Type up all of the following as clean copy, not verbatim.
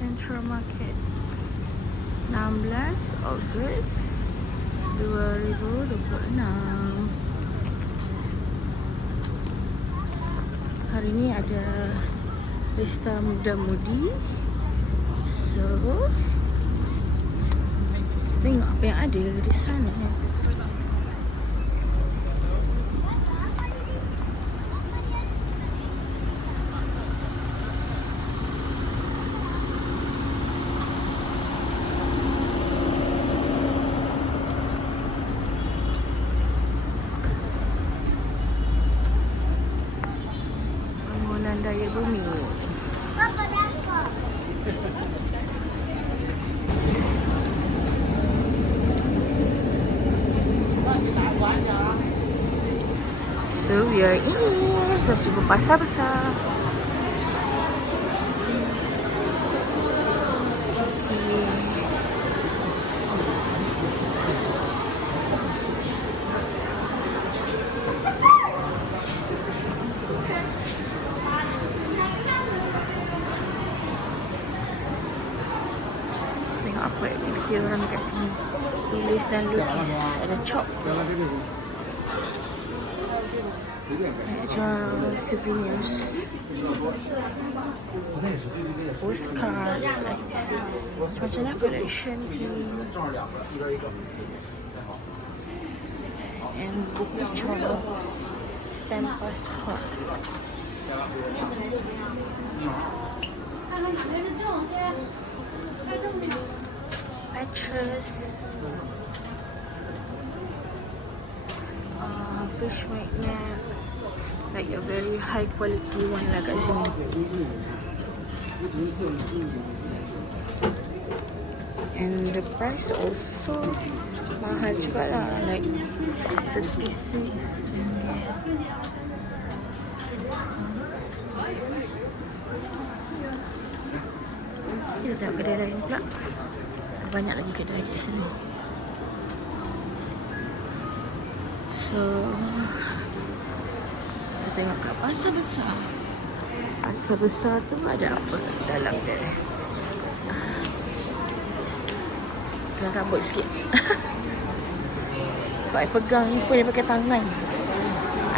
Central Market 16 Ogos 2026. Hari ni ada pesta muda-mudi. So tengok apa yang ada di sana. Bangunan daya bumi. So we are ini Festival Pasar Besar. Tengok apa aktiviti orang kat sini. Tulis dan lukis. Ada chop. Jual souvenirs, postcards, macam-macam collection and buku chop, stamp passport. Mattress, fish magnet, like a very high quality one lah kat sini. And the price also mahal juga lah, like 36. Kita tengok kedai lain pula. Banyak lagi kedai kat sini. So kita tengok kat pasar besar. Pasar besar tu ada apa dalam dia? Kena kabut sikit. Sebab I pegang phone ni pakai tangan.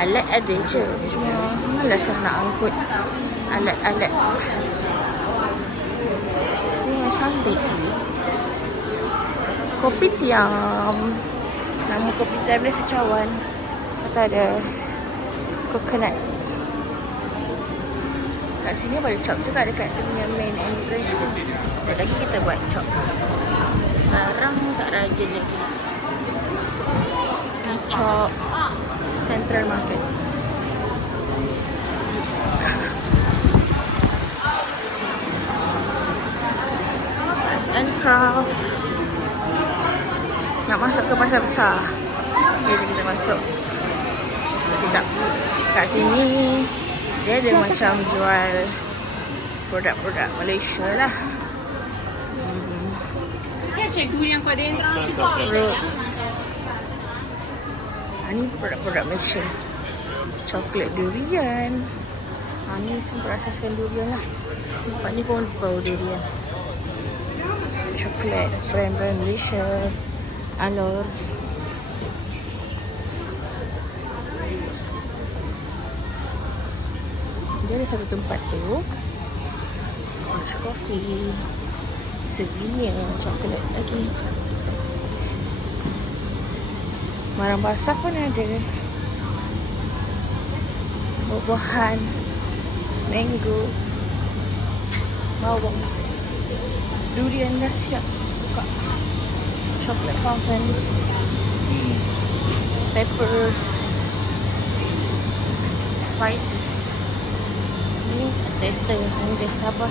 Alat ada je, cuma malas nak angkut alat-alat. Sini cantik. Kopitiam. Nama kopitiam dia Secawan. Kata ada coconut. Kat sini ada chop juga dekat dengan main entrance tu. Dan lagi kita buat chop. Sekarang tak rajin lagi. Ni chop Central Market. Arts and Craft. Nak masuk ke pasar besar. Okay, kita masuk. Sekejap. Kat sini dia ada macam jual produk-produk Malaysia lah. Fruits. Ni produk-produk Malaysia. Coklat durian. Ni semua berasaskan durian lah. Nampak ni pun bau durian. Coklat brand-brand Malaysia. Alor. Dia ada satu tempat tu macam kopi, souvenir, coklat lagi. Barang basah pun ada. Buah-buahan, mango, bawang, durian dah siap buka. Chocolate fountain, peppers, spices. Ni tester. Ni tester apa?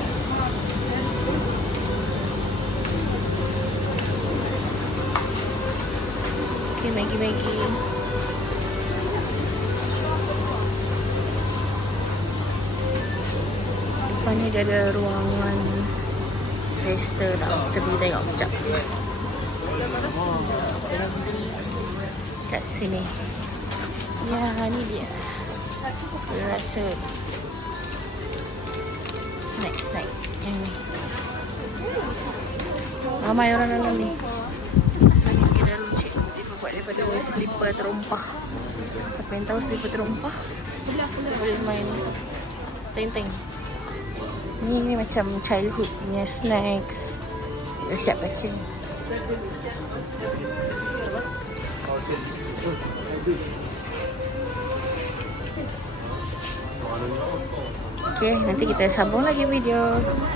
Okay, Maggi. Depan ni dia ada ruangan tester tau. Kita pergi tengok sekejap. Kat sini. Ya, ni dia. Dia rasa snack yang ni. Ramai orang dalam ni. Pasal ni kedai runcit. Dia buat daripada slipper terumpah. Siapa yang tahu slipper terumpah? So, boleh main teng-teng. Ni macam childhood punya snacks. Dah siap packing. Okay, nanti kita sambung lagi video.